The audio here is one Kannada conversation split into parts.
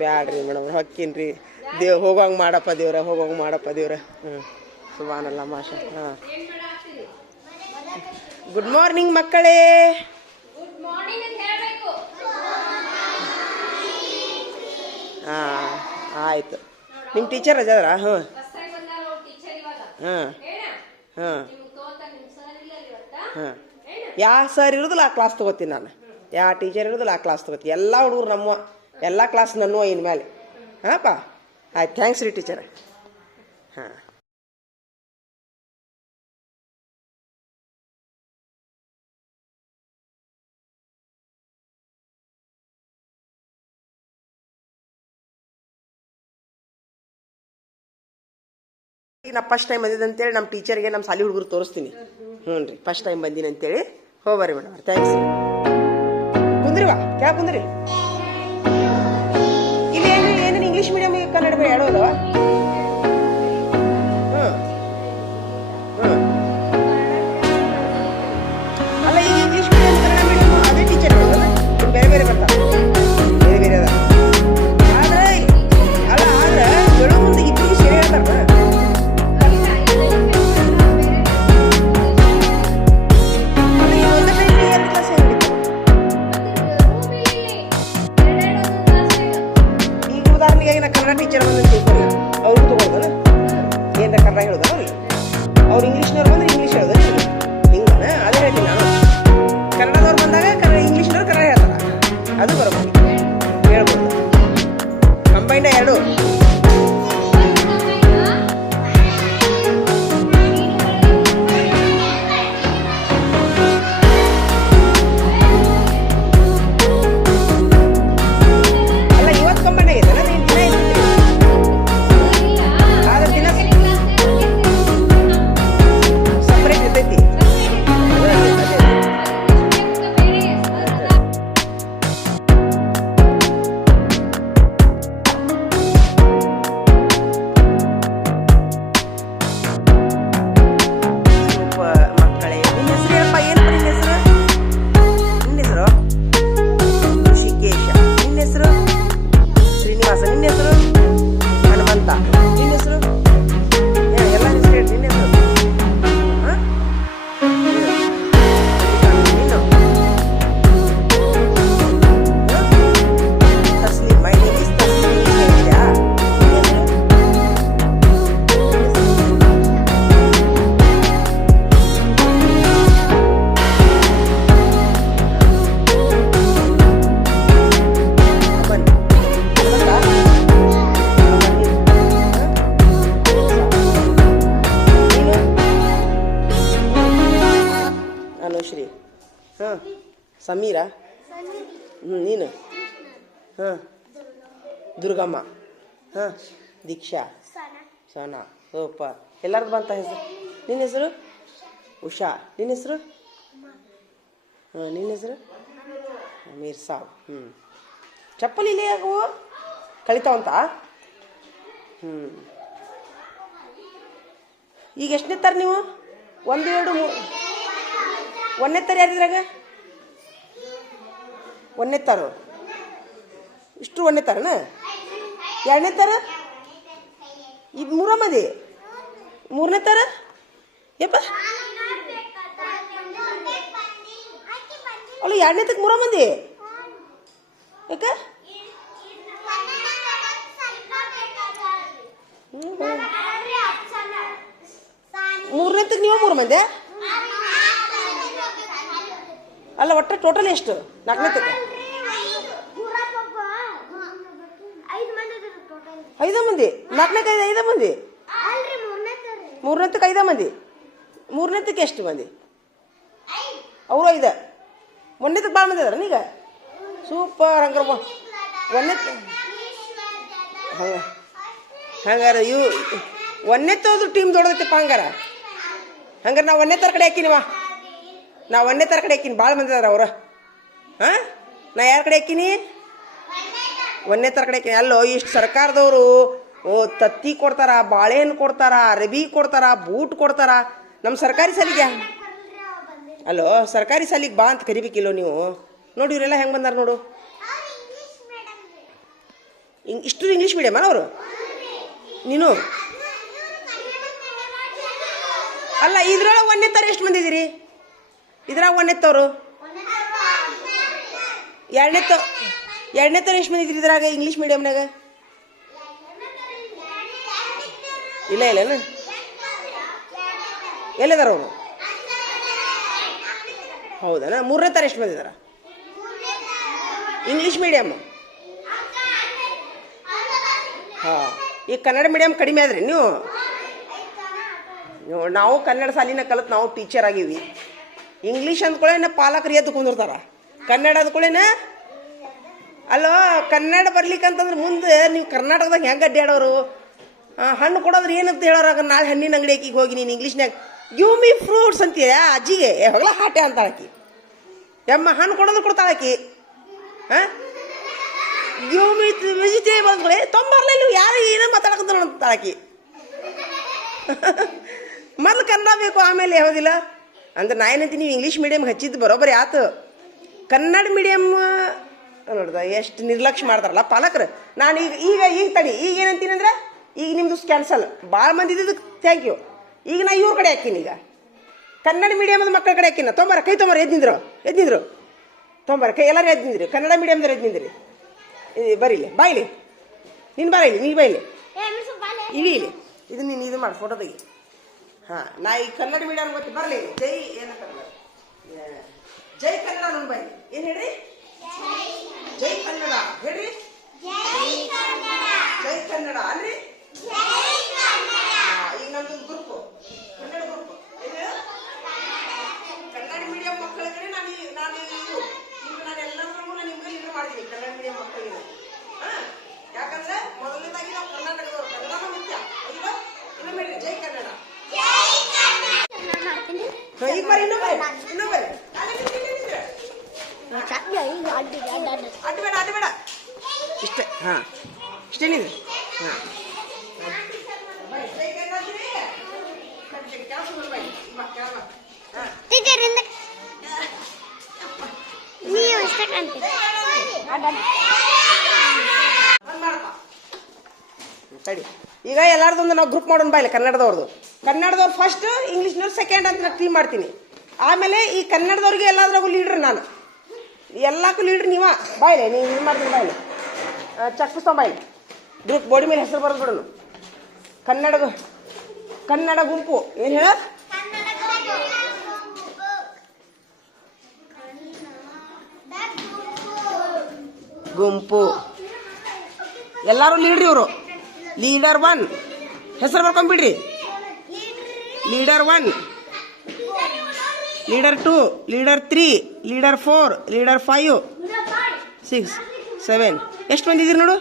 ಬ್ಯಾಡ್ರಿ ಮೇಡಮ್ ಹೊಕ್ಕೀನ್ರಿ ಹೋಗಂಗೆ ಮಾಡಪ್ಪ ದೇವ್ರ ಹೋಗಂಗೆ ಮಾಡಪ್ಪ ದೇವ್ರ ಸುಬಾನಲ್ಲ ಮಾಷಾ ಹಾಂ ಗುಡ್ ಮಾರ್ನಿಂಗ್ ಮಕ್ಕಳೇ ಹಾಂ ಆಯಿತು ನಿಮ್ಮ ಟೀಚರ್ ರಜಾದ್ರ ಹಾಂ ಹಾಂ ಹಾಂ ಹಾಂ ಯಾವ ಸರ್ ಇರೋದಿಲ್ಲ ಆ ಕ್ಲಾಸ್ ತೊಗೋತೀನಿ ನಾನು ಯಾವ ಟೀಚರ್ ಇರೋದಿಲ್ಲ ಆ ಕ್ಲಾಸ್ ತೊಗೋತೀನಿ ಎಲ್ಲ ಹುಡುಗರು ನಮ್ಮ ಎಲ್ಲ ಕ್ಲಾಸ್ ನನ್ನೂ ಇನ್ಮೇಲೆ ಹಾಂಪ್ಪ ಆಯ್ತು ಥ್ಯಾಂಕ್ಸ್ ರೀ ಟೀಚರ್ ಹಾಂ ಈಗ ನಾ ಫಸ್ಟ್ ಟೈಮ್ ಬಂದಿದ್ದೆ ಅಂತೇಳಿ ನಮ್ಮ ಟೀಚರ್ಗೆ ನಮ್ಮ ಸಾಲಿ ಹುಡುಗರು ತೋರಿಸ್ತೀನಿ ಹ್ಞೂ ರೀ ಫಸ್ಟ್ ಟೈಮ್ ಬಂದೀನಿ ಅಂತೇಳಿ ಹೋಗ್ಬರ್ರಿ ಮೇಡಮ್ ಥ್ಯಾಂಕ್ಸ್ ಕುಂದ್ರಿ ವಾ ಕೆಳಗೆ ಕುಂದ್ರಿ ಇಲ್ಲಿ ಏನೇನು ಇಂಗ್ಲೀಷ್ ಮೀಡಿಯಮ್ ಕನ್ನಡ ಹೇಳೋದವ ಹ್ಞೂ ಹ್ಞೂ ಅಲ್ಲ ಈಗ ಇಂಗ್ಲೀಷ್ ಮೀಡಿಯಮ್ ಕನ್ನಡ ಮೀಡಿಯಮ್ ಅದೇ ಟೀಚರ್ ಹೇಳೋದಲ್ಲ ಬೇರೆ ಬೇರೆ ಬರ್ತಾರೆ ಬೇರೆ ಬೇರೆ ಅದ ಆದ್ರೆ ಅಲ್ಲ ಆದ್ರೆ ಹೇಳೋ ಮುಂದೆ ಇಬ್ಬರಿಗೆ ಸೇರಿ ಹೇಳ್ತಾರೆ ಟೀಚರ್ ಬಂದು ತಿಳ್ಕೊಳ್ಳಿ ಅವ್ರಿಗೂ ತಗೊಳ್ದಲ್ಲ ಏನಾರ ಕನ್ನಡ ಹೇಳೋದ ಅವ್ರಿಗೆ ಅವ್ರು ಇಂಗ್ಲೀಷ್ನವ್ರು ಬಂದ್ರೆ ಇಂಗ್ಲೀಷ್ ಹೇಳೋದ ಹಿಂಗೆ ಅದೇ ಹೇಳ್ತೀನಿ ನಾನು ಕನ್ನಡದವ್ರು ಬಂದಾಗ ಇಂಗ್ಲೀಷ್ನವ್ರು ಕನ್ನಡ ಹೇಳ್ತಾರ ಅದು ಬರೋದು ಹೇಳ್ಬೋದು ಕಂಬೈಂಡ ಎರಡು ಅನುಶ್ರೀ ಹಾಂ ಸಮೀರಾ ನೀನು ಹಾಂ ದುರ್ಗಮ್ಮ ಹಾಂ ದೀಕ್ಷಾ ಸೋನಾ ಸೂಪರ್ ಎಲ್ಲರದ್ದು ಬಂತ ಹೆಸರು ನಿನ್ನ ಹೆಸರು ಉಷಾ ನಿನ್ನ ಹೆಸರು ಹಾಂ ನಿನ್ನ ಹೆಸರು ಮೀರ್ ಸಾಬ್ ಚಪ್ಪಲಿ ಇಲ್ಲೇ ಯಾಕವು ಕಳಿತಾವಂತ ಈಗ ಎಷ್ಟನೇ ತರ ನೀವು 1 2 3 ಒಂದನೇ ತರ ಯಾರಿದ್ರಾಗ ಒಂದನೇ ತರ ಇಷ್ಟು ಒಂದನೇ ತರನ ಎರಡನೇ ತರ ಇದು ಮೂರನೇ ತರ ಯಪ್ಪ ಅಲ್ಲ ಎರಡನೇ ತಕ್ಕ 3 ಮಂದಿ ಯಾಕ ಮೂರನೇ ತಕ್ಕ ನೀವು 3 ಮಂದಿ ಅಲ್ಲ ಒಟ್ಟು ಟೋಟಲ್ ಎಷ್ಟು 4ನೇ ತಕ್ಕ 5 ಮಂದಿ 4ನೇ 5 ಮಂದಿ 3ನೇ ತಕ್ಕ 5 ಮಂದಿ 3ನೇ ತಕ್ಕ ಎಷ್ಟು ಮಂದಿ ಅವರು 5 1ನೇ ತಕ್ಕ ಭಾಳ ಮಂದಿ ಅದಾರ ಈಗ ಸೂಪರ್ ಹಂಗಾರ 1ನೇ ಹಂಗಾರ ಇವು 1ನೇ ತೋದು ಟೀಮ್ ದೊಡ್ಡದೈತಪ್ಪ ಹಂಗಾರೆ ನಾವು 1ನೇ ತರ ಕಡೆ ಹಾಕಿನಿವ ನಾ 1ನೇ ತರ ಕಡೆ ಹಾಕಿನಿ ಭಾಳ ಮಂದಿ ಅದಾರ ಅವ್ರ ಹಾಂ ನಾ ಯಾರ ಕಡೆ ಹಾಕಿನಿ 1ನೇ ತರ ಕಡೆ ಹಾಕಿನಿ ಅಲ್ಲೋ ಇಷ್ಟು ಸರ್ಕಾರದವರು ತತ್ತಿ ಕೊಡ್ತಾರ ಬಾಳೆಹಣ್ಣು ಕೊಡ್ತಾರ ಅರಬಿ ಕೊಡ್ತಾರ ಬೂಟ್ ಕೊಡ್ತಾರ ನಮ್ಮ ಸರ್ಕಾರಿ ಸಾಲಿಗೆ ಅಲ್ಲೋ ಸರ್ಕಾರಿ ಸಾಲಿಗೆ ಬಾ ಅಂತ ಕರಿಬೇಕಿಲ್ಲೋ ನೀವು ನೋಡಿ ಇವರೆಲ್ಲ ಹೆಂಗೆ ಬಂದಾರ ನೋಡು ಇಷ್ಟು ಇಂಗ್ಲೀಷ್ ಮೀಡಿಯಮ್ ಅವರು ನೀನು ಅಲ್ಲ ಇದ್ರೊಳಗೆ ಒಂದನೇ ತರ ಎಷ್ಟು ಮಂದಿ ಇದ್ದೀರಿ ಇದ್ರಾಗ ಒಂದನೇ ತವರು ಎರಡನೇ ತರ ಎಷ್ಟು ಮಂದಿ ಇದ್ರಿ ಇದ್ರಾಗ ಇಂಗ್ಲೀಷ್ ಮೀಡಿಯಮ್ನಾಗ ಇಲ್ಲೇನು ಎಲ್ಲಿದಾರ ಅವರು ಹೌದಾ ಮೂರನೇ ತರ ಎಷ್ಟು ಮಂದಿ ಇದಾರ ಇಂಗ್ಲೀಷ್ ಮೀಡಿಯಮ್ ಹಾಂ ಈಗ ಕನ್ನಡ ಮೀಡಿಯಮ್ ಕಡಿಮೆ ಆದ್ರಿ ನೀವು ನಾವು ಕನ್ನಡ ಸಾಲಿನ ಕಲಿತು ನಾವು ಟೀಚರ್ ಆಗೀವಿ ಇಂಗ್ಲೀಷ್ ಅಂದ್ಕೊಳ್ಳೇನ ಪಾಲಕರು ಎದ್ದು ಕುಂದಿರ್ತಾರ ಕನ್ನಡ ಅಂದ್ಕೊಳ್ಳೇನ ಅಲ್ಲೋ ಕನ್ನಡ ಬರ್ಲಿಕ್ಕಂತಂದ್ರೆ ಮುಂದೆ ನೀವು ಕರ್ನಾಟಕದಾಗ ಹೆಂಗೆ ಅಡ್ಡಾಡೋರು ಹಣ್ಣು ಕೊಡೋದ್ರೆ ಏನಂತ ಹೇಳೋರಾಗ ನಾಳೆ ಹಣ್ಣಿನ ಅಂಗಡಿಗೆ ಹೋಗಿ ನೀನು ಇಂಗ್ಲೀಷ್ನಾಗ ಗಿವ್ ಮಿ ಫ್ರೂಟ್ಸ್ ಅಂತೀಯ ಅಜ್ಜಿಗೆ ಹೊಗಳ ಹಾಟೆ ಅಂತಾಳಕಿ ಎಮ್ಮ ಹಣ್ಣು ಕೊಡೋದು ಕೊಡ್ತಾಳಕಿ ಹಾಂ ಗಿವ್ ಮಿ ವೆಜಿಟೇಬಲ್ಸ್ಗಳೇ ತೊಂಬರ್ಲ ನೀವು ಯಾರು ಏನೋ ಮಾತಾಡಕಂತ ಅಂತಾಳಕಿ ಮೊದ್ಲು ಕನ್ನಡ ಬೇಕು ಆಮೇಲೆ ಯಾವುದಿಲ್ಲ ಅಂದ್ರೆ ನಾ ಏನಂತೀನಿ ನೀವು ಇಂಗ್ಲೀಷ್ ಮೀಡಿಯಮ್ ಹಚ್ಚಿದ್ದು ಬರೋಬ್ಬರಿ ಆತು ಕನ್ನಡ ಮೀಡಿಯಮ್ ನೋಡ್ದ ಎಷ್ಟು ನಿರ್ಲಕ್ಷ್ಯ ಮಾಡ್ತಾರಲ್ಲ ಪಾಲಕರು ನಾನು ಈಗ ತಡಿ ಈಗ ಏನಂತೀನಿ ಅಂದ್ರೆ ಈಗ ನಿಮ್ಮದು ಕ್ಯಾನ್ಸಲ್ ಭಾಳ ಮಂದಿ ಇದ್ದಿದ್ದು ಥ್ಯಾಂಕ್ ಯು ಈಗ ನಾ ಇವ್ರ ಕಡೆ ಹಾಕೀನಿ ಈಗ ಕನ್ನಡ ಮೀಡಿಯಮ್ದ ಮಕ್ಕಳ ಕಡೆ ಹಾಕಿನ ತೊಂಬರ ಕೈ ತೊಂಬರ ಎದ್ನಿದ್ರು ತೊಂಬರ ಕೈ ಎಲ್ಲರೂ ಎದ್ನಿದ್ರಿ ಕನ್ನಡ ಮೀಡಿಯಮ್ದವ್ರು ಎದ್ನಿದ್ರಿ ಬರೀಲಿ ಬಾಯ್ಲಿ ನೀನು ಬರೀಲಿ ನೀ ಬೈಲಿ ಇಲ್ಲಿ ಇದು ನೀನು ಇದು ಮಾಡಿ ಫೋಟೋ ತೆಗಿ ಹಾಂ ನಾ ಈಗ ಕನ್ನಡ ಮೀಡಿಯಮ್ ಗೊತ್ತು ಬರಲಿ ಜೈ ಏನಂತಾರಲ್ಲ ಜೈ ಕನ್ನಡ ನೋಡಿ ಬನ್ನಿ ಏನು ಹೇಳ್ರಿ ಜೈ ಕನ್ನಡ ಹೇಳ್ರಿ ಜೈ ಕನ್ನಡ ಅಲ್ರಿ ಈಗ ನಮ್ದೊಂದು group Kannada group Kannada medium ಮಕ್ಕಳಿಗೆ ನಾನು ಈಗ ನಾನು ಎಲ್ಲರೂ ನಾನು ನಿಮ್ಗೆ ಇದು ಮಾಡ್ತೀನಿ ಕನ್ನಡ ಮೀಡಿಯಂ ಮಕ್ಕಳಿಗೆ ಹಾಂ ಯಾಕಂದ್ರೆ ಮೊದಲನೇದಾಗಿ ನಾವು ಕರ್ನಾಟಕದವರು ಕನ್ನಡನೂ ಮುಖ್ಯ ಅಲ್ವಾ ಇನ್ನೊಮ್ಮೆ ಹೇಳ್ರಿ ಜೈ ಕನ್ನಡ ಈಗ ಬರ್ರಿ ಇನ್ನೂ ಬರ್ರಿ ಅಡ್ಬೇಡ ಇಷ್ಟೇ ಹಾಂ ಇಷ್ಟೇನಿದೆ ಹಾಂ ಸರಿ ಈಗ ಎಲ್ಲಾರ್ದೊಂದು ನಾವು ಗ್ರೂಪ್ ಮಾಡೋಣ ಬಾಯಿಲ್ಲ ಕನ್ನಡದವ್ರು ಫಸ್ಟ್ ಇಂಗ್ಲೀಷ್ನವ್ರು ಸೆಕೆಂಡ್ ಅಂತ ನಾನು ಟೀಮ್ ಮಾಡ್ತೀನಿ ಆಮೇಲೆ ಈ ಕನ್ನಡದವ್ರಿಗೆ ಎಲ್ಲಾದ್ರಾಗೂ ಲೀಡ್ರ್ ನಾನು ಎಲ್ಲಕ್ಕೂ ಲೀಡ್ರ್ ನೀವ ಬಾಯಿಲೆ ನೀವು ಇದು ಮಾಡ್ತೀನಿ ಬಾಯಿಲೆ ಚಕ್ ಪುಸ್ತಕ ಬಾಯಿಲೆ ಗ್ರೂಪ್ ಬೋಡಿ ಮೇಲೆ ಹೆಸರು ಬರೋದು ಬಿಡೋನು ಕನ್ನಡ ಗುಂಪು ಏನು ಹೇಳ ಗುಂಪು ಎಲ್ಲರೂ ಲೀಡ್ರಿ ಇವರು ಲೀಡರ್ 1 ಹೆಸರು ಬರ್ಕೊಂಡ್ಬಿಡ್ರಿ leader 1 leader 2 leader 3 leader 4 leader 5 6 7 ಎಷ್ಟು ಮಂದಿ ಇದೀರಿ ನೋಡು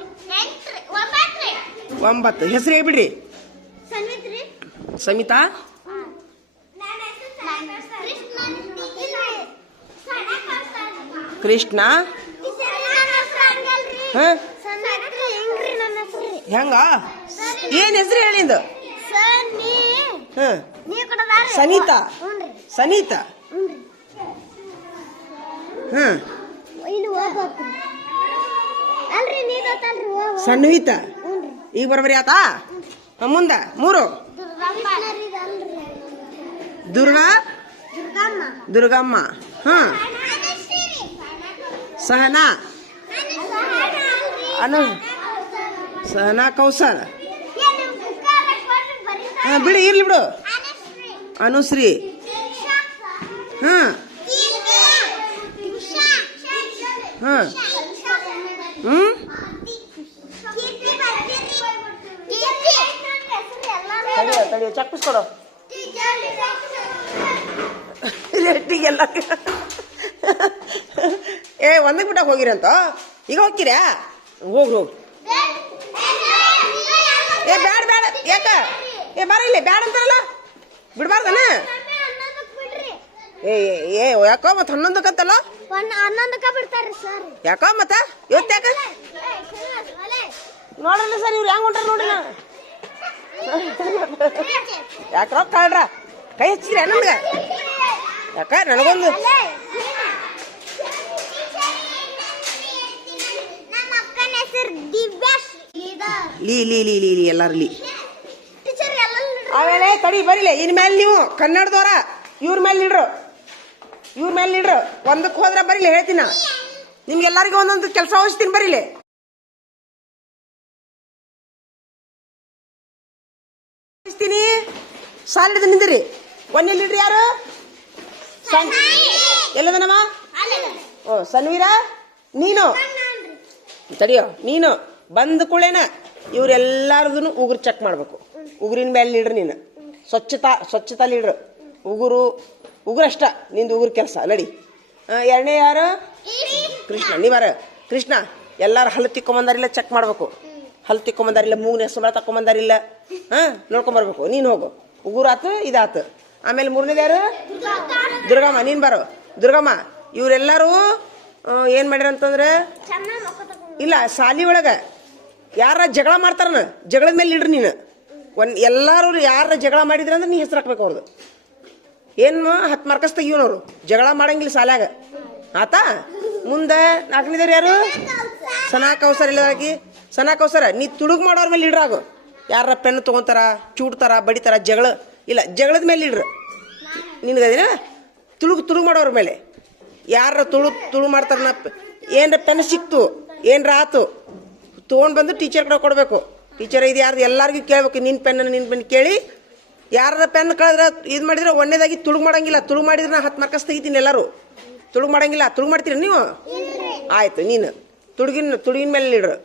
9 ಹೆಸರು ಹೇಳ್ಬಿಡ್ರಿ ಸಮಿತಾ ಕೃಷ್ಣ ಹೆಂಗ ಏನ್ ಹೆಸರು ಹೇಳಿಂದು ಸನೀತಾ ಸನ್ವಿತಾ ಈಗ ಬರಬರಿ ಆತಾ ಮುಂದ 3 ದುರ್ಗಮ್ಮ ಸಹನಾ ಸಹನಾ ಕೌಸಲ್ ಬಿಡಿ ಇರ್ಲಿ ಬಿಡು ಅನುಶ್ರೀ ತಡಿಯೋ ಚಕ್ಪಿಸ್ಕೊಡು ರೆಟ್ಟಿಗೆಲ್ಲ ಒಂದಕ್ಕೆ ಬಿಟ್ಟಾಗ ಹೋಗಿರಂತ ಈಗ ಹೋಗ್ತೀರಾ ಹೋಗ್ರಿ ಬ್ಯಾಡ ಯಾಕ ಬರ ಇಲ್ಲಿ ಬ್ಯಾಡ ಅಂತಾರಲ್ಲ ಬಿಡ್ಬಾರ್ದನ ಯಾಕೋ ಮತ್ತ 11 ಯಾಕೋ ಮತ್ತ ಇವತ್ತು ಯಾಕ ನೋಡ್ರಲ್ಲ ಸರ್ ಇವ್ರು ಹೆಂಗ್ ಹೊಂಟಾರ ನೋಡ್ರಿ ಯಾಕ್ರ ಕಾಳ್ರ ಕೈ ಹಚ್ಚಿರ ನಮ್ಗೆ ಯಾಕ ನನಗೊಂದು ದಿವ್ಯಾಶ್ ಲೀ ಲೀ ಲೀ ಲೀ ಲೀ ಎಲ್ಲಾರು ಲೀ. ಆಮೇಲೆ ತಡಿ ಬರೀಲೆ ಇನ್ಮೇಲೆ ನೀವು ಕನ್ನಡದವರ ಇವ್ರ ಮೇಲೆ ನೀಡ್ರು, ಇವ್ರ ಮೇಲೆ ನೀಡ್ರು. ಒಂದಕ್ಕೆ ಹೋದ್ರೆ ಬರೀಲಿ ಹೇಳ್ತೀನಿ ನಾ. ನಿಮ್ಗೆಲ್ಲರಿಗೂ ಒಂದೊಂದು ಕೆಲಸ ವಹಿಸ್ತೀನಿ ಬರೀಲಿ. ಸಾಲಿಡ್ದು ನಿಂದಿರಿ. ಒಂದೇ ಲೀಡ್ರಿ ಯಾರು? ಎಲ್ಲದನಮ್ಮ? ಓ ಸನ್ವೀರ ನೀನು ತಡಿಯೋ. ನೀನು ಬಂದ ಕೂಡೇನ ಇವ್ರೆಲ್ಲಾರ್ದು ಉಗುರು ಚೆಕ್ ಮಾಡ್ಬೇಕು. ಉಗುರಿನ ಮೇಲೆ ಲೀಡ್ರ್ ನೀನು. ಸ್ವಚ್ಛತಾ ಲೀಡ್ರ್. ಉಗುರು ಅಷ್ಟ ನಿಂದು ಉಗುರು ಕೆಲಸ. ನಡಿ. ಎರಡನೇ ಯಾರು? ಕೃಷ್ಣ. ನೀವಾರ ಕೃಷ್ಣ. ಎಲ್ಲಾರು ಹಲ್ಲು ತಿಕ್ಕೊಂಬಂದಾರಿಲ್ಲ ಚೆಕ್ ಮಾಡ್ಬೇಕು. ಹಲ್ಲು ತಿಕ್ಕೊಂಬಂದಾರಿಲ್ಲ, ಮೂಗಿನ ಹೆಸರು ತಕೊಂಬಂದಾರಿಲ್ಲ, ನೋಡ್ಕೊಂಬರ್ಬೇಕು. ನೀನು ಹೋಗು. ಉಗುರು ಆತು, ಇದಾತು. ಆಮೇಲೆ ಮೂರನೇದು ಯಾರು? ದುರ್ಗಮ್ಮ. ನೀನು ಬಾರೋ ದುರ್ಗಮ್ಮ. ಇವರೆಲ್ಲರೂ ಏನು ಮಾಡ್ಯಾರ ಅಂತಂದ್ರೆ, ಇಲ್ಲ ಸಾಲಿ ಒಳಗೆ ಯಾರ ಜಗಳ ಮಾಡ್ತಾರನ ಜಗಳದ ಮೇಲೆ ಇಡ್ರಿ ನೀನು. ಎಲ್ಲರೂ ಯಾರ ಜಗಳ ಮಾಡಿದ್ರ ಅಂದ್ರೆ ನೀ ಹೆಸರು ಹಾಕ್ಬೇಕು ಅವ್ರದ್ದು. ಏನು 10 ಮಾರ್ಕಸ್ ತೆಗಿಯೋನವ್ರು. ಜಗಳ ಮಾಡಂಗಿಲ್ಲ ಸಾಲ್ಯಾಗ ಆತಾ. ಮುಂದೆ 4ನೇದವ್ರು ಯಾರು? ಸನಾ ಕೌಸರ್. ಇಲ್ಲದಾಕಿ ಸನಾ ಕೌಸರ. ನೀ ತುಡುಗು ಮಾಡೋರ ಮೇಲೆ ಲೀಡ್ರ್ ಆಗು. ಯಾರ ಪೆನ್ ತೊಗೊತಾರ, ಚೂಡ್ತಾರ, ಬಡಿತಾರ, ಜಗಳದ ಮೇಲೆ ಲೀಡ್ರ್ ನಿನ್ಗದಿನ. ತುಳುಗು ಮಾಡೋರ ಮೇಲೆ ಯಾರ ತುಳು ಮಾಡ್ತಾರ. ಏನರ ಪೆನ್ ಸಿಕ್ತು, ಏನರ ಆತು, ತೊಗೊಂಡು ಬಂದು ಟೀಚರ್ ಕಡೆ ಕೊಡಬೇಕು. ಟೀಚರ್ ಇದು ಯಾರ್ದು ಎಲ್ಲರಿಗೂ ಕೇಳಬೇಕು. ನಿನ್ನ ಪೆನ್ ಕೇಳಿ ಯಾರ ಪೆನ್ ಕಳೆದ್ರೆ ಇದು ಮಾಡಿದ್ರೆ ಒಂದೇದಾಗಿ ತುಳುಗು ಮಾಡಂಗಿಲ್ಲ. ತುಳುಗು ಮಾಡಿದ್ರೆ ನಾ 10 ಮಾರ್ಕಸ್ ತೆಗಿತೀನಿ. ಎಲ್ಲರೂ ತುಳುಗು ಮಾಡಂಗಿಲ್ಲ. ತುಳುಗು ಮಾಡ್ತೀರಿ ನೀವು? ಆಯ್ತು. ನೀನು ತುಡುಗಿನ ಮೇಲೆ ಲೀಡ್ರ್.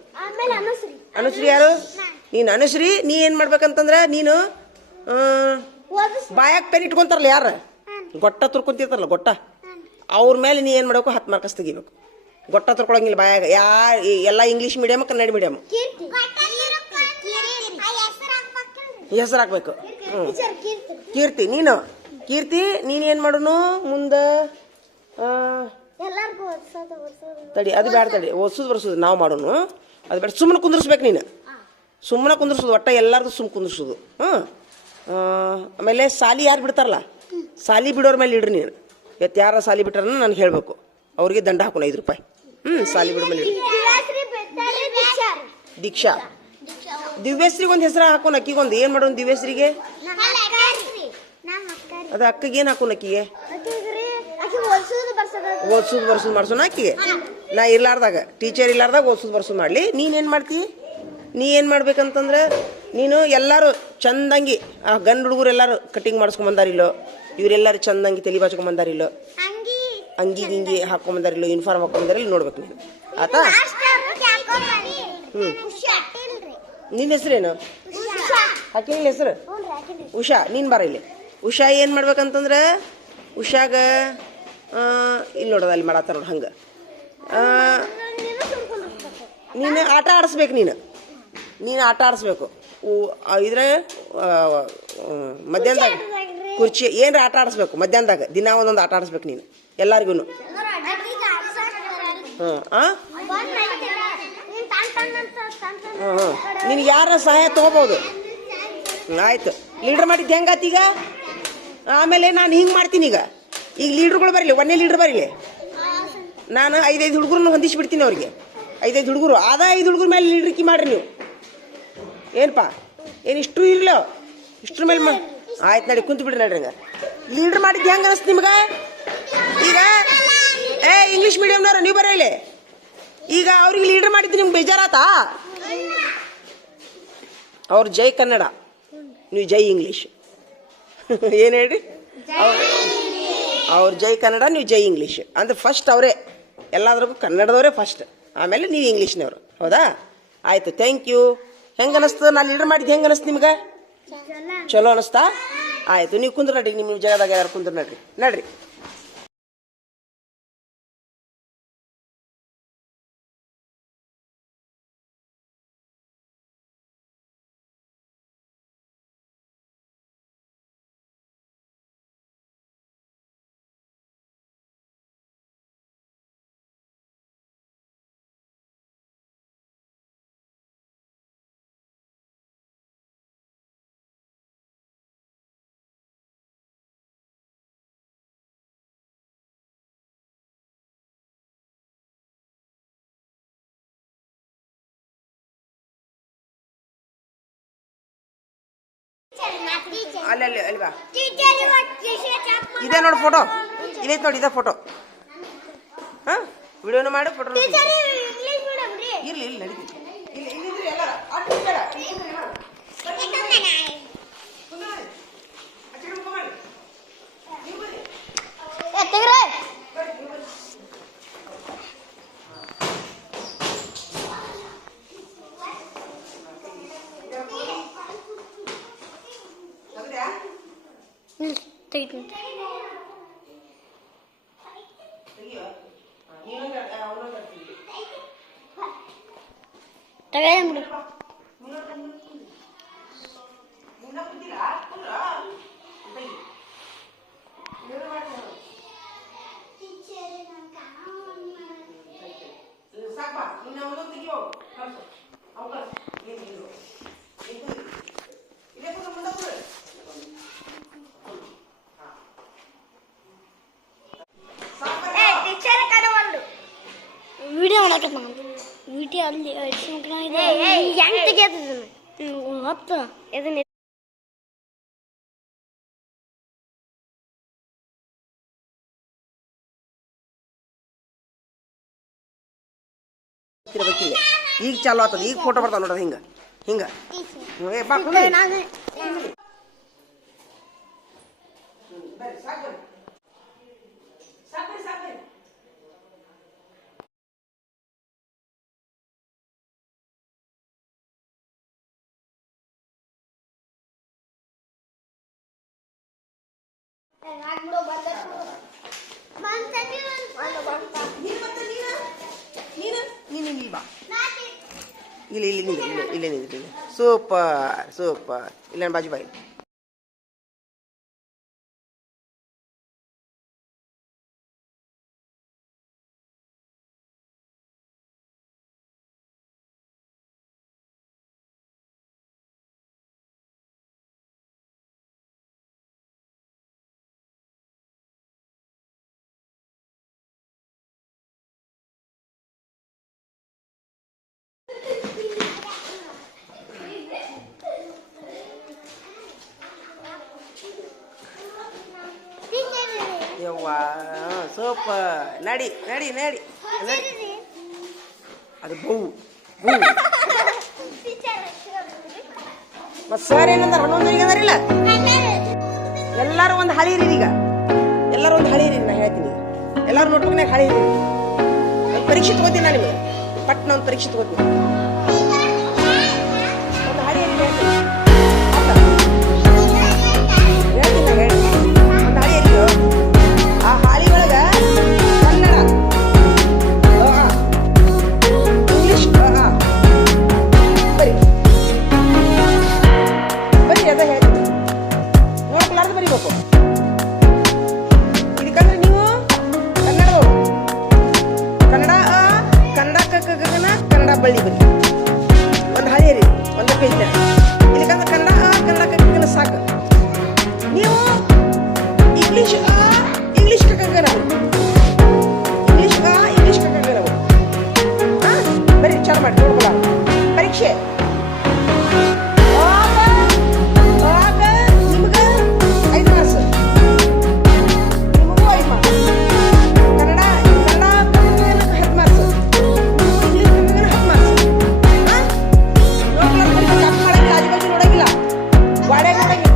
ಅನುಶ್ರೀ ಯಾರು? ನೀನು ಅನುಶ್ರೀ. ನೀ ಏನು ಮಾಡ್ಬೇಕಂತಂದ್ರೆ, ನೀನು ಬಾಯಾಗ ಪೆನ್ ಇಟ್ಕೊಂತಾರಲ್ಲ ಯಾರು ಗೊಟ್ಟ ತುರ್ಕೊಂತಿರ್ತಾರಲ್ಲ ಗೊಟ್ಟ, ಅವ್ರ ಮೇಲೆ ನೀ ಏನು ಮಾಡಬೇಕು? 10 ಮಾರ್ಕಸ್ ತೆಗಿಬೇಕು. ಗೊಟ್ಟ ತುರ್ಕೊಳಂಗಿಲ್ಲ ಬಾಯಾಗ. ಎಲ್ಲ ಇಂಗ್ಲೀಷ್ ಮೀಡಿಯಮ್, ಕನ್ನಡ ಮೀಡಿಯಮ್. ಹೆಸರು ಹಾಕ್ಬೇಕು. ಕೀರ್ತಿ. ಕೀರ್ತಿ ನೀನೇನು ಮಾಡೋನು ಮುಂದೆ? ತಡಿ, ಅದು ಬೇಡ. ತಡಿ, ಓದಿಸೋದು ನಾವು ಮಾಡೋನು. ಅದು ಬೇಡ. ಸುಮ್ಮನೆ ಕುಂದ್ರಿಸ್ಬೇಕು ನೀನು. ಸುಮ್ಮನೆ ಕುಂದ್ರಿಸೋದು. ಒಟ್ಟ ಎಲ್ಲಾರ್ದು ಸುಮ್ಮನೆ ಕುಂದ್ರಿಸೋದು. ಆಮೇಲೆ ಸಾಲಿ ಯಾರು ಬಿಡ್ತಾರಲ್ಲ, ಸಾಲಿ ಬಿಡೋರ ಮೇಲೆ ಇಡ್ರಿ ನೀನು. ಇವತ್ತು ಯಾರ ಸಾಲಿ ಬಿಟ್ಟಾರ ನನಗೆ ಹೇಳಬೇಕು. ಅವ್ರಿಗೆ ದಂಡ ಹಾಕೋಣ 5 ರೂಪಾಯಿ. ಸಾಲಿ ಬಿಡೋ ಮೇಲೆ ದೀಕ್ಷಾ. ದಿವ್ಯಶ್ರೀಗೆ ಒಂದು ಹೆಸರು ಹಾಕೋಣ. ಅಕ್ಕಿಗೊಂದು ಏನು ಮಾಡೋಣ ದಿವ್ಯಶ್ರೀಗೆ? ಅದು ಅಕ್ಕಗೆ ಏನು ಹಾಕೋಣ? ಅಕ್ಕಿಗೆ ಓದಿಸೋದು ಬರ್ಸೋದು ಮಾಡ್ಸೋಣ. ಅಕ್ಕಿಗೆ ನಾ ಇರ್ಲಾರ್ದಾಗ, ಟೀಚರ್ ಇರ್ಲಾರ್ದಾಗ ಓದಿಸೋದು ಬರ್ಸೋದು ಮಾಡಲಿ. ನೀನೇನು ಮಾಡ್ತಿ? ನೀ ಏನು ಮಾಡ್ಬೇಕಂತಂದ್ರೆ, ನೀನು ಎಲ್ಲರೂ ಚಂದಂಗಿ ಆ ಗಂಡು ಹುಡುಗರು ಎಲ್ಲರೂ ಕಟಿಂಗ್ ಮಾಡಿಸ್ಕೊಂಬಂದಾರಿಲ್ಲೋ, ಇವರೆಲ್ಲರೂ ಚಂದಂಗಿ ತಲೆ ಬಾಚ್ಕೊಂಬಂದಾರಿಲ್ಲೋ, ಅಂಗಿ ಗಿಂಗಿ ಹಾಕೊಂಬಂದಾರಿಲ್ಲೋ, ಯೂನಿಫಾರ್ಮ್ ಹಾಕೊಂಬಂದಾರಿಲ್ಲ ನೋಡ್ಬೇಕು ನೀನು. ಆತಾ? ನಿನ್ನ ಹೆಸರೇನು? ಹಾಕಿಲ್ಲ ಹೆಸರು? ಉಷಾ. ನೀನು ಬರ ಇಲ್ಲಿ. ಉಷಾ ಏನು ಮಾಡ್ಬೇಕಂತಂದ್ರೆ, ಉಷಾಗ ಇಲ್ಲಿ ನೋಡೋದು ಅಲ್ಲಿ ಮಾಡತ್ತಾರ ನೋಡಿ ಹಂಗೆ. ನೀನು ಆಟ ಆಡಿಸ್ಬೇಕು. ನೀನು ಆಟ ಆಡಿಸ್ಬೇಕು. ಇದ್ರೆ ಮಧ್ಯಾಹ್ನದಾಗ ಕುರ್ಚಿ ಏನರ ಆಟ ಆಡಿಸ್ಬೇಕು. ಮಧ್ಯಾಹ್ನದಾಗ ದಿನ ಒಂದೊಂದು ಆಟ ಆಡಿಸ್ಬೇಕು ನೀನು ಎಲ್ಲರಿಗೂ. ನಿನಗೆ ಯಾರ ಸಹಾಯ ತೊಗೋಬೋದು. ಆಯ್ತು. ಲೀಡ್ರ್ ಮಾಡಿದ್ದು ಹೆಂಗಾತೀಗ? ಆಮೇಲೆ ನಾನು ಹಿಂಗೆ ಮಾಡ್ತೀನಿ. ಈಗ ಲೀಡ್ರುಗಳು ಬರಲಿ. ಒಂದೇ ಲೀಡ್ರ್ ಬರಲಿ. ನಾನು 5 ಹುಡುಗರನ್ನ ಹೊಂದಿಸ್ಬಿಡ್ತೀನಿ ಅವ್ರಿಗೆ. 5 ಹುಡುಗರು ಅದ 5 ಹುಡುಗರ ಮೇಲೆ ಲೀಡ್ರಿಕಿ ಮಾಡ್ರಿ ನೀವು. ಏನಪ್ಪ ಏನು ಇಷ್ಟು ಇರಲೋ? ಇಷ್ಟ್ರ ಮೇಲೆ ಆಯ್ತು. ನಡಿ ಕುಂತು ಬಿಡ್ರಿ. ನಡ್ರಿ ಹಂಗೆ ಲೀಡ್ರ್ ಮಾಡಿದ್ದು ಹೆಂಗೆ ಅನಿಸ್ತು ನಿಮ್ಗೆ? ಈಗ ಇಂಗ್ಲೀಷ್ ಮೀಡಿಯಮ್ನವ್ರು ನೀವು ಬರಲಿ. ಈಗ ಅವ್ರಿಗೆ ಲೀಡ್ರ್ ಮಾಡಿದ್ದು ನಿಮ್ಗೆ ಬೇಜಾರಾತಾ? ಅವ್ರು ಜೈ ಕನ್ನಡ, ನೀವು ಜೈ ಇಂಗ್ಲೀಷ್. ಏನು ಹೇಳ್ರಿ? ಅವ್ರು ಜೈ ಕನ್ನಡ, ನೀವು ಜೈ ಇಂಗ್ಲೀಷ್. ಅಂದ್ರೆ ಫಸ್ಟ್ ಅವರೇ ಎಲ್ಲಾದ್ರಿಗೂ ಕನ್ನಡದವರೇ ಫಸ್ಟ್, ಆಮೇಲೆ ನೀವು ಇಂಗ್ಲೀಷ್ನವರು. ಹೌದಾ? ಆಯಿತು. Thank you. ಹೆಂಗೆ ಅನಿಸ್ತು ನಾನು ಲೀಡ್ರ್ ಮಾಡಿದ್ದು? ಹೆಂಗೆ ಅನಿಸ್ತು ನಿಮ್ಗೆ? ಚಲೋ ಅನಿಸ್ತಾ? ಆಯಿತು. ನೀವು ಕುಂದ್ರು ನಡ್ರಿ. ನಿಮ್ಮ ಜಾಗದಾಗ ಯಾರು ಕುಂದ್ರು ನಡ್ರಿ. ಅಲ್ಲಿ ಅಲ್ಲಿ ಅಲ್ಲಿ ಬಾ. ಇದೇ ನೋಡು ಫೋಟೋ, ಇದೈತೆ ನೋಡಿ, ಇದೇ ಫೋಟೋ. ಹಾಂ, ವಿಡಿಯೋನು ಮಾಡು, ಫೋಟೋ ಇರ್ಲಿ ಇಲ್ಲಿ ನಡೀತಿ. ಇಲ್ಲಿ ಇಲ್ಲಿದ್ರಿ ಎಲ್ಲಾರ ವಿಡಿಯೋ ವಿಡಿಯೋ ಅಲ್ಲಿ ಹೆಂಗ್ ತೆಗಿಯೋದು ಹೊತ್ತು ಇದನ್ನ ಈಗ ಚಾಲು ಆಗ್ತದ. ಈಗ ಫೋಟೋ ಬರ್ತಾವ ನೋಡ್ರಿ, ಹಿಂಗ ಹಿಂಗ. ಇಲ್ಲಿ ಇಲ್ಲಿ ನಿಂದ್ರಿ, ಇಲ್ಲೇ ನಿಂದ್ರಿ. Super super. ಇಲ್ಲ ಬಾಜು ಬಾಯಿ. ಯವ್ವ ಸೂಪರ್. ನಡಿ ನಡಿ ನಡಿ ನಡಿ. ಅದು ಬೌ ಬೌ. ಮತ್ತು ಸರ್ ಏನಂದಾರ, ಹನ್ನೊಂದರಿಗೆ ಅಂದಾರಿಲ್ಲ. ಎಲ್ಲರೂ ಒಂದು ಹಳೀರಿ. ಈಗ ಎಲ್ಲರೂ ಒಂದು ಹಳೀರಿ. ನಾ ಹೇಳ್ತೀನಿ, ಎಲ್ಲರೂ ನೋಟ್ಬುಕ್ನಾಗ ಹಳೀರಿ. ಒಂದು ಪರೀಕ್ಷೆ ತಗೋತೀನಿ ನಾನು ನಿಮಗೆ, ಪಟ್ನ ಒಂದು ಪರೀಕ್ಷೆ ತಗೋತೀನಿ. ಒಂದು ಹಳೀರಿ ಹೇಳ್ತೀನಿ, ಹೇಳ್ತೀನಿ ನಾ ಹೇಳಿ. ಒಂದು ಹಳಿ ಎಲ್ಲಿಯೋ ಆ ಹಾಳಿ ಒಳಗೆ ಕನ್ನಡ, ಇಂಗ್ಲಿಷ್ ಬರಿ ಬರಿ ಅದ ಹೇಳ್ತೀನಿ. ನೋಡ್ಲಾರ್ದು ಬರಿಬೇಕು. ಇದಕ್ಕಂದ್ರೆ ನೀವು ಕನ್ನಡದವರು ಕನ್ನಡ ಕನ್ನಡ ಕಗನ ಕನ್ನಡ ಬಳ್ಳಿ ಬರಿ. ಒಂದು ಹಳಿ ರೀ ಒಂದು ಪೇಜ್ನ. ಇದಕ್ಕಂದ್ರೆ ಕನ್ನಡ ಕನ್ನಡ ಕಗನ ಸಾಕು. ನೀವು ಇಂಗ್ಲಿಷ್ ಇಂಗ್ಲಿಷ್ ಕಗನ, ಇಂಗ್ಲಿಷ್ ಇಂಗ್ಲಿಷ್ ಕಗನ ಬರೀ ಚಾಲು ಮಾಡಿ ನೋಡ್ಕೊಳ. ಪರೀಕ್ಷೆ ನಿಮ್ಗೆ 5 ಮಾರ್ಕ್ಸ್, ನಿಮಗೂ 5 marks. Kannada Kannada 10 marks, English ಕಗನ 10 ಮಾರ್ಕ್ಸ್. ನೋಡ್ಕೊಳ ಬರೀ ಚಾಪ್ ಮಾಡಂಗಿಲ್ಲ, ಆಜು ಬಾಜು ನೋಡಂಗಿಲ್ಲ, ಗಾಡೆ ನೋಡಂಗಿಲ್ಲ.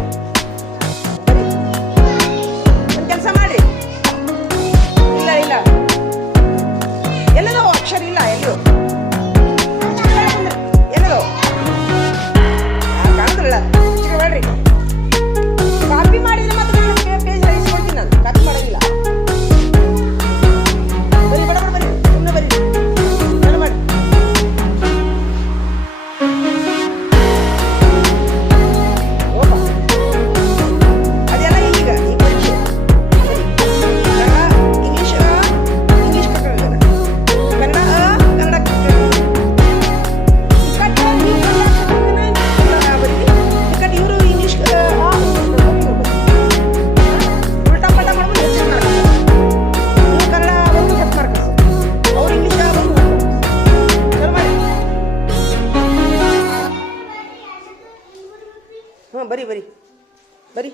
ಕೆಲಸ ಮಾಡ್ರಿ. ಇಲ್ಲ ಇಲ್ಲ ಎಲ್ಲದೋ ಅಕ್ಷರ ಇಲ್ಲ ಎಲ್ಲಿಯೋ ಎಲ್ಲದೋ ಕಾಣ್ತಿಲ್ಲ. ಚಿಕ್ಕ ಮಾಡ್ರಿ. ಕಾಪಿ ಮಾಡಿದ್ರೆ ಮತ್ತೆ ನಾನು ಪೇಜ್ ಇಸ್ಕೊಳ್ತೀನಿ. ನಾನು ಕಾಪಿ ಮಾಡಂಗಿಲ್ಲ. ಬರೀ ಬಡ ಬಡ ಬರೀ, ಸುಮ್ಮನೆ ಬರೀ ನಾನು ಮಾಡಿ. ಹೋಗ ಅದೆಲ್ಲ ಈಗ ಈ ಪರೀಕ್ಷೆ ಇಂಗ್ಲಿಷ್ ಇಂಗ್ಲಿಷ್ ಕನ್ನಡ ಕನ್ನಡ ಕನ್ನಡ ಇಕ್ಕಟ್ಟು ಇವರು ಇಂಗ್ಲಿಷ್ ಉಲ್ಟಾ ಪಲ್ಟ ಮಾಡ್ಬೋದು. ಹೆಚ್ಚಿನ ಮಾರ್ಕ್ಸ್ ನೀವು ಕನ್ನಡ ಒಂದು 10 ಮಾರ್ಕ್ಸ್, ಅವ್ರು ಇಂಗ್ಲಿಷ್ ಒಂದು 10 ಮಾರ್ಕ್ಸ್. ಚಲೋ ಮಾಡಿ. ಹ್ಞೂ ಬರಿ ಬರಿ ಬರಿ.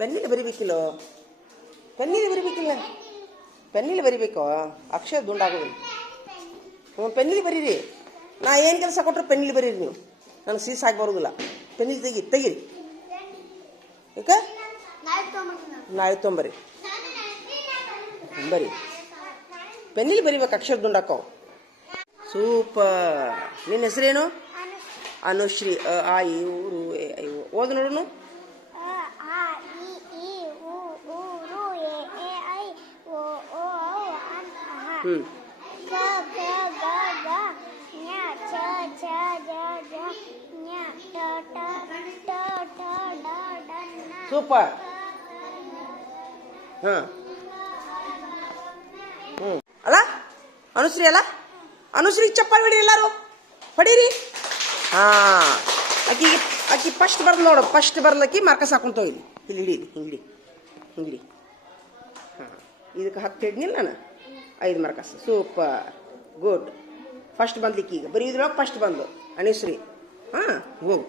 ಪೆನ್ನಿಲಿ ಬರಿಬೇಕಿಲ್ಲ, ಪೆನ್ನಿಲಿ ಬರಿಬೇಕಿಲ್ಲ, ಪೆನ್ನಿಲಿ ಬರಿಬೇಕು. ಅಕ್ಷರ ದುಂಡಾಗೋದಿಲ್ಲ. ಪೆನ್ನಿಲಿ ಬರೀರಿ. ನಾ ಏನು ಕೆಲಸ ಕೊಟ್ಟರು ಪೆನ್ನಿಲಿ ಬರೀರಿ ನೀವು. ನನಗೆ ಸೀಸ್ ಆಗಿ ಬರೋದಿಲ್ಲ. ಪೆನ್ನಿಲಿ ತೆಗೀರಿ. ಯಾಕೆ ನಾಳೆ ತೊಂಬರಿ ಬರಿ. ಪೆನ್ನಿಲಿ ಬರಿಬೇಕು, ಅಕ್ಷರ ದುಂಡಾಕವು. ಸೂಪರ್. ನಿನ್ನ ಹೆಸರೇನು? ಅನುಶ್ರೀ. ಆ ಈ ಊರು ಓದು ನೋಡೋನು. ಹ್ಞೂ ಸೂಪರ್. ಹಾಂ ಅಲ್ಲ ಅನುಶ್ರೀ ಅಲ್ಲ? ಅನುಶ್ರೀ ಚಪ್ಪಾಳಿ ಹೊಡಿ ಎಲ್ಲರೂ, ಹೊಡೀರಿ. ಹಾಂ ಆಕಿ ಫಸ್ಟ್ ಬರ್ದು ನೋಡು. ಫಸ್ಟ್ ಬರ್ಲಕ್ಕಿ ಮಾರ್ಕಸ್ ಹಾಕೊಂತ ಹೋಗಿ ಇಲ್ಲಿ ಹಿಡೀರಿ. ಹಿಂಗಿಡಿ. ಹಾಂ ಇದಕ್ಕೆ 10 ಹಿಡ್ನಿಲ್ಲ ನಾನು. 5 ಮಾರ್ಕಸ್. Super, good. ಫಸ್ಟ್ ಬಂದ್ಲಿಕ್ಕೆ ಈಗ ಬರೀ ಇದ್ರೊಳಗೆ ಫಸ್ಟ್ ಬಂದು ಅನುಶ್ರೀ. ಹಾಂ ಹೋಗು.